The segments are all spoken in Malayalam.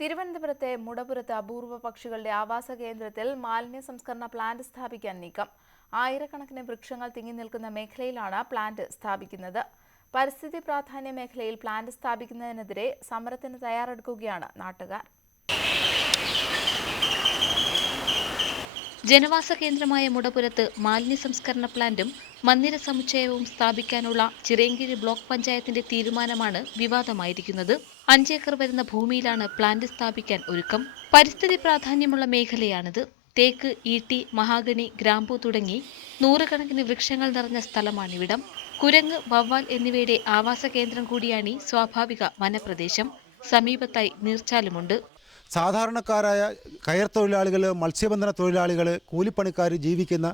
തിരുവനന്തപുരത്തെ മുടപുരത്ത് അപൂർവ പക്ഷികളുടെ ആവാസ കേന്ദ്രത്തിൽ മാലിന്യ സംസ്കരണ പ്ലാന്റ് സ്ഥാപിക്കാൻ നീക്കം. ആയിരക്കണക്കിന് വൃക്ഷങ്ങൾ തിങ്ങി നിൽക്കുന്ന മേഖലയിലാണ് പ്ലാന്റ് സ്ഥാപിക്കുന്നത്. പരിസ്ഥിതി പ്രാധാന്യ മേഖലയിൽ പ്ലാന്റ് സ്ഥാപിക്കുന്നതിനെതിരെ സമരത്തിന് തയ്യാറെടുക്കുകയാണ് നാട്ടുകാർ. ജനവാസ കേന്ദ്രമായ മുടപുരത്ത് മാലിന്യ സംസ്കരണ പ്ലാന്റും മന്ദിര സമുച്ചയവും സ്ഥാപിക്കാനുള്ള ചിറയൻകീഴ് ബ്ലോക്ക് പഞ്ചായത്തിന്റെ തീരുമാനമാണ് വിവാദമായിരിക്കുന്നത്. 5 ഏക്കർ വരുന്ന ഭൂമിയിലാണ് പ്ലാന്റ് സ്ഥാപിക്കാൻ ഒരുക്കം. പരിസ്ഥിതി പ്രാധാന്യമുള്ള മേഖലയാണിത്. തേക്ക്, ഈട്ടി, മഹാഗണി, ഗ്രാമ്പൂ തുടങ്ങി നൂറുകണക്കിന് വൃക്ഷങ്ങൾ നിറഞ്ഞ സ്ഥലമാണിവിടം. കുരങ്ങ്, വവ്വാൽ എന്നിവയുടെ ആവാസ കേന്ദ്രം കൂടിയാണ് ഈ സ്വാഭാവിക വനപ്രദേശം. സമീപത്തായി നീർച്ചാലുമുണ്ട്. സാധാരണക്കാരായ കയർ തൊഴിലാളികൾ, മത്സ്യബന്ധന തൊഴിലാളികൾ, കൂലിപ്പണിക്കാർ ജീവിക്കുന്ന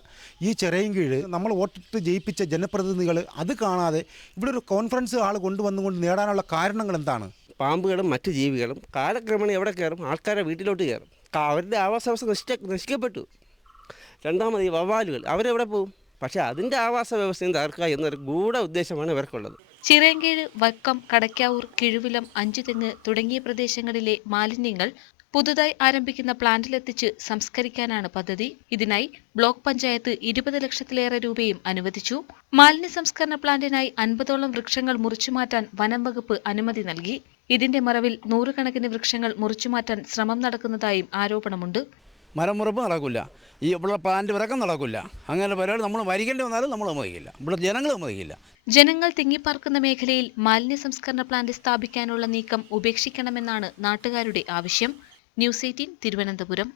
ഈ ചിറയൻകീഴ് നമ്മൾ വോട്ടിട്ട് ജയിപ്പിച്ച ജനപ്രതിനിധികൾ അത് കാണാതെ ഇവിടെ ഒരു കോൺഫറൻസ് ആൾ കൊണ്ടുവന്നുകൊണ്ട് നേടാനുള്ള കാരണങ്ങൾ എന്താണ്? പാമ്പുകളും മറ്റു ജീവികളും കാലക്രമേണ എവിടെ കയറും? ആൾക്കാരെ വീട്ടിലോട്ട് കയറും. അവരുടെ ആവാസ വ്യവസ്ഥ നശിക്കപ്പെട്ടു. രണ്ടാമത് ഈ വവ്വാലുകൾ അവരെവിടെ പോകും? പക്ഷേ അതിൻ്റെ ആവാസ വ്യവസ്ഥയും തകർക്കുക എന്നൊരു ഗൂഢ ഉദ്ദേശമാണ് ഇവർക്കുള്ളത്. ചിറയൻകീഴ്, വക്കം, കടയ്ക്കാവൂർ, കിഴുവിലം, അഞ്ചുതെങ്ങ് തുടങ്ങിയ പ്രദേശങ്ങളിലെ മാലിന്യങ്ങൾ പുതുതായി ആരംഭിക്കുന്ന പ്ലാന്റിലെത്തിച്ച് സംസ്കരിക്കാനാണ് പദ്ധതി. ഇതിനായി ബ്ലോക്ക് പഞ്ചായത്ത് 20 ലക്ഷത്തിലേറെ രൂപയും അനുവദിച്ചു. മാലിന്യ സംസ്കരണ പ്ലാന്റിനായി 50ഓളം വൃക്ഷങ്ങൾ മുറിച്ചുമാറ്റാൻ വനം വകുപ്പ് അനുമതി നൽകി. ഇതിന്റെ മറവിൽ നൂറുകണക്കിന് വൃക്ഷങ്ങൾ മുറിച്ചുമാറ്റാൻ ശ്രമം നടക്കുന്നതായും ആരോപണമുണ്ട്. മരം മുറിപ്പ് നടക്കില്ല, ഈ ഇവിടെ പ്ലാന്റ് ഇറക്കം നടക്കില്ല. അങ്ങനെ പരിപാടി നമ്മൾ വരിക്കേണ്ടി വന്നാലും നമ്മൾ സമ്മതിക്കില്ല, ഇവിടെ ജനങ്ങൾ സമ്മതിക്കില്ല. ജനങ്ങൾ തിങ്ങിപ്പാർക്കുന്ന മേഖലയിൽ മാലിന്യ സംസ്കരണ പ്ലാന്റ് സ്ഥാപിക്കാനുള്ള നീക്കം ഉപേക്ഷിക്കണമെന്നാണ് നാട്ടുകാരുടെ ആവശ്യം. ന്യൂസ് 18 തിരുവനന്തപുരം.